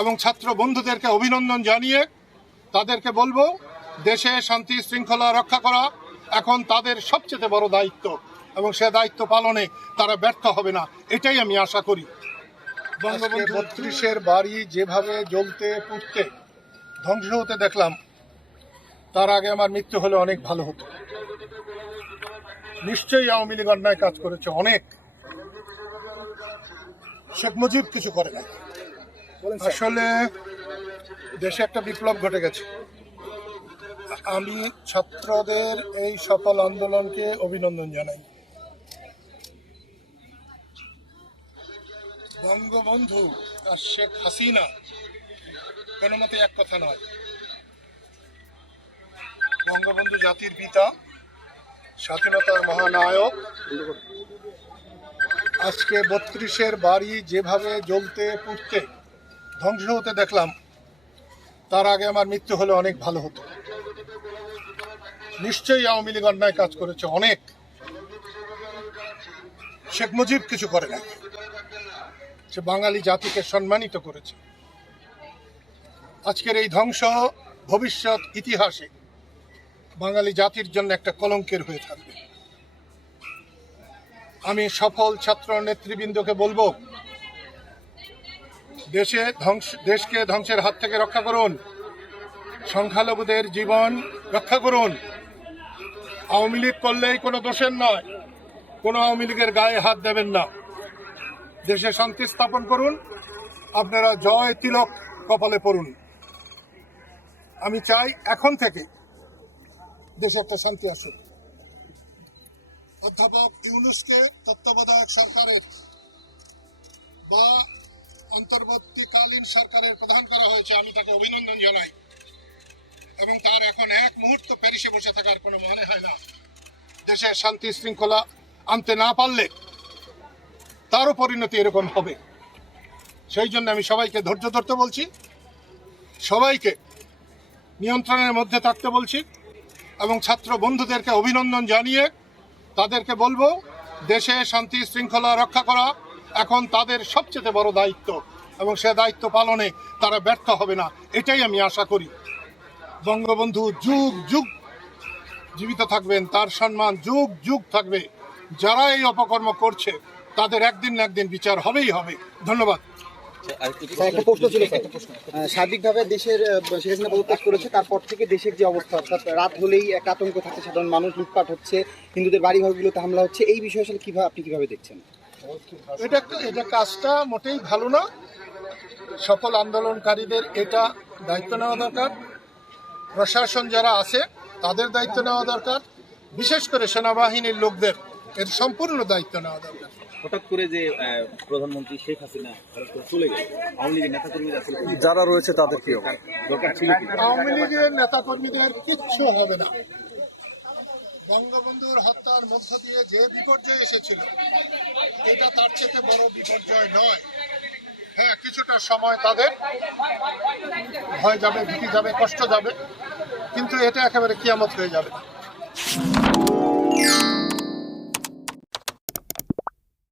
এবং ছাত্র বন্ধুদেরকে অভিনন্দন জানিয়ে তাদেরকে বলবো, দেশে শান্তি শৃঙ্খলা রক্ষা করা এখন তাদের সবচেয়ে বড় দায়িত্ব এবং সে দায়িত্ব পালনে তারা ব্যর্থ হবে না, এটাই আমি আশা করি। বঙ্গবন্ধু ৩২-এর বাড়ি যেভাবে জ্বলতে পুড়তে ধ্বংস হতে দেখলাম, তার আগে আমার মৃত্যু হলে অনেক ভালো হতো। নিশ্চয়ই আওয়ামী লীগ অন্যায় কাজ করেছে অনেক, শেখ মুজিব কিছু করে নাই। আসলে দেশে একটা বিপ্লব ঘটে গেছে। আমি ছাত্রদের এই সফল আন্দোলনকে অভিনন্দন জানাই। বঙ্গবন্ধু আর শেখ হাসিনা কোনো মতে এক কথা নয়। বঙ্গবন্ধু জাতির পিতা, স্বাধীনতার মহানায়ক। আজকে ৩২-এর বাড়ি যেভাবে জ্বলতে পুড়তে ধ্বংস হতে দেখলাম, তার আগে আমার মৃত্যু হলে অনেক ভালো হতো। নিশ্চয়ই আওয়ামী লীগ অন্যায় কাজ করেছে অনেক, শেখ মুজিব কিছু করে নাই। সে বাঙালি জাতিকে সম্মানিত করেছে। আজকের এই ধ্বংস ভবিষ্যৎ ইতিহাসে বাঙালি জাতির জন্য একটা কলঙ্কের হয়ে থাকবে। আমি সফল ছাত্র নেতৃবৃন্দকে বলবো, দেশকে ধ্বংসের হাত থেকে রক্ষা করুন, সংখ্যালঘুদের জীবন রক্ষা করুন। আওয়ামী লীগ করলেই কোনো দোষের নয়, কোনো আওয়ামী লীগের গায়ে হাত দেবেন না। দেশে শান্তি স্থাপন করুন, আপনারা জয় তিলক কপালে পড়ুন। আমি চাই এখন থেকে দেশে একটা শান্তি আসুক। অধ্যাপক ইউনূসকে তত্ত্বাবধায়ক সরকারের বা অন্তর্বর্তীকালীন সরকারের প্রধান করা হয়েছে, আমি তাকে অভিনন্দন জানাই। এবং তার এখন এক মুহূর্ত প্যারিসে বসে থাকার কোনো মনে হয় না। দেশে শান্তি শৃঙ্খলা আনতে না পারলে তারও পরিণতি এরকম হবে। সেই জন্য আমি সবাইকে ধৈর্য ধরতে বলছি, সবাইকে নিয়ন্ত্রণের মধ্যে থাকতে বলছি এবং ছাত্র বন্ধুদেরকে অভিনন্দন জানিয়ে তাদেরকে বলবো, দেশে শান্তি শৃঙ্খলা রক্ষা করা এখন তাদের সবচেয়ে বড় দায়িত্ব এবং সে দায়িত্ব পালনে তারা ব্যর্থ হবে না, এটাই আমি আশা করি। বঙ্গবন্ধু যুগ যুগ জীবিত থাকবেন, তার সম্মান যুগ যুগ থাকবে। যারা এই অপকর্ম করছে তাদের একদিন না একদিন বিচার হবেই হবে। ধন্যবাদ। একটা প্রশ্ন ছিল, সার্বিকভাবে দেশের শেখ হাসিনা পদত্যাগ করেছে, তারপর থেকে দেশের যে অবস্থা, অর্থাৎ রাত হলেই একটা আতঙ্ক থাকছে, সাধারণ মানুষ লুটপাট হচ্ছে, হিন্দুদের বাড়িঘরগুলোতে হামলা হচ্ছে, এই বিষয়ে আসলে আপনি কিভাবে দেখছেন? এটা কাজটা মোটেই ভালো না। সফল আন্দোলনকারীদের এটা দায়িত্ব নেওয়া দরকার। প্রশাসন যারা আছে তাদের দায়িত্ব নেওয়া দরকার। বিশেষ করে সেনাবাহিনীর লোকদের এর সম্পূর্ণ দায়িত্ব নেওয়া দরকার। হঠাৎ করে যে প্রধানমন্ত্রী শেখ হাসিনা চলে গেল, আওয়ামী লীগের নেতাকর্মীরা যারা রয়েছে তাদের কি দরকার ছিল? আওয়ামী লীগের নেতাকর্মীদের কিচ্ছু হবে না। বঙ্গবন্ধুর হত্যার মধ্য দিয়ে যে বিপর্যয় এসেছিল, এটা তার চেয়ে বড় বিপর্যয় নয়। হ্যাঁ, কিছুটা সময় তাদের ভয় যাবে, ভীতি যাবে, কষ্ট যাবে, কিন্তু এটা একেবারে কিয়ামত হয়ে যাবে না।